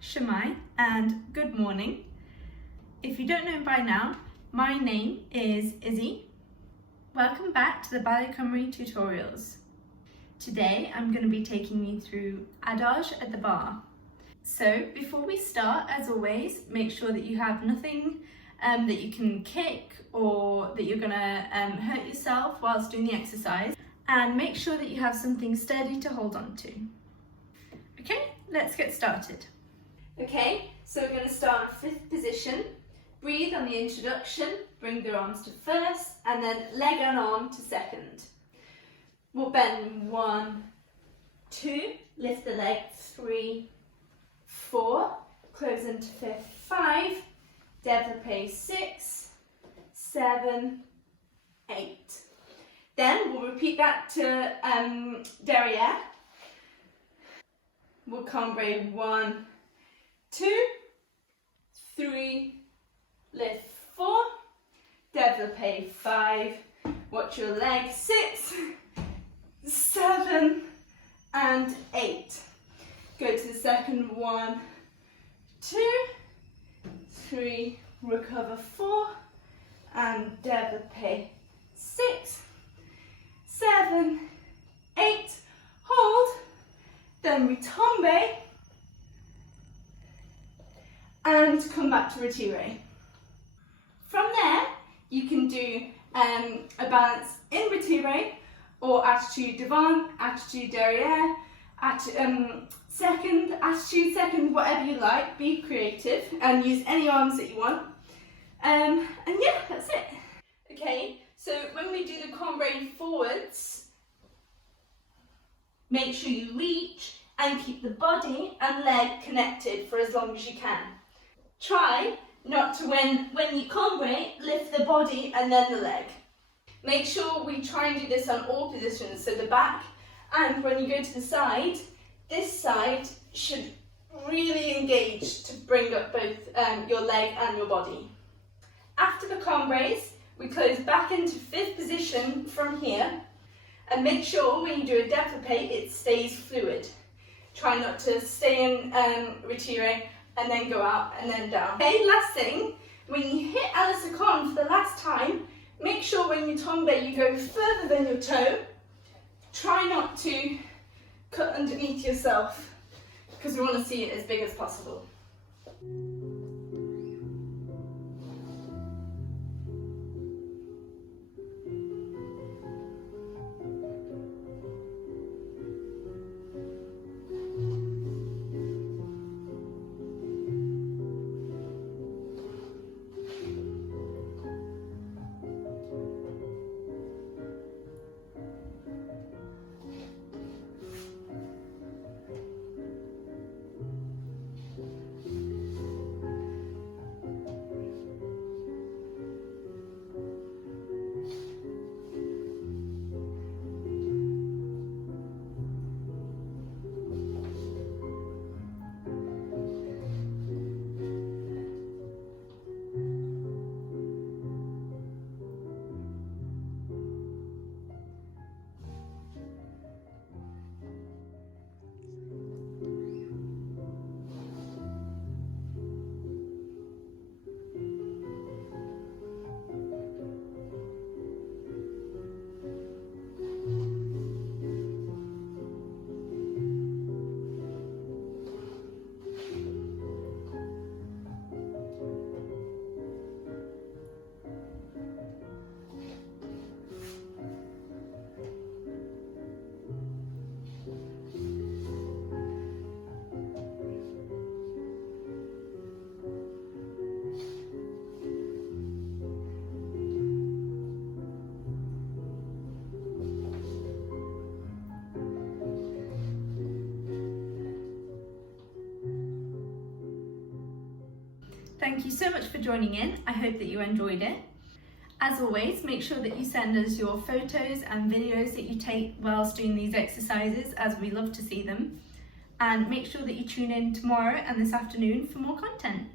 Shemai, and good morning. If you don't know by now, my name is Izzy. Welcome back to the Ballet Cymru Tutorials. Today I'm going to be taking you through Adage at the barre. So before we start, as always, make sure that you have nothing that you can kick or that you're going to hurt yourself whilst doing the exercise, and make sure that you have something sturdy to hold on to. Okay, let's get started. Okay, so we're going to start in fifth position. Breathe on the introduction, bring the arms to first, and then leg and arm to second. We'll bend 1, 2, lift the leg, 3, 4, close into fifth, 5, développé 6, 7, 8. Then we'll repeat that to derrière. We'll cambre 1, 2, 3, lift 4, développé 5, watch your leg, 6, 7 and 8. Go to the second, 1, 2, 3, recover 4 and développé 6, 7, 8, hold, then retombe and come back to retire. From there, you can do a balance in retire or attitude devant, attitude derrière, second, attitude second, whatever you like. Be creative and use any arms that you want. And yeah, that's it. Okay, so when we do the cambre forwards, make sure you reach and keep the body and leg connected for as long as you can. Try not to, when you cambre, lift the body and then the leg. Make sure we try and do this on all positions, so the back, and when you go to the side, this side should really engage to bring up both your leg and your body. After the cambres, we close back into fifth position from here, and make sure when you do a développé it stays fluid. Try not to stay in retire and then go out and then down. Okay, last thing, when you hit à la seconde for the last time, make sure when you tombe you go further than your toe. Try not to cut underneath yourself because we want to see it as big as possible. Thank you so much for joining in. I hope that you enjoyed it. As always, make sure that you send us your photos and videos that you take whilst doing these exercises, as we love to see them. And make sure that you tune in tomorrow and this afternoon for more content.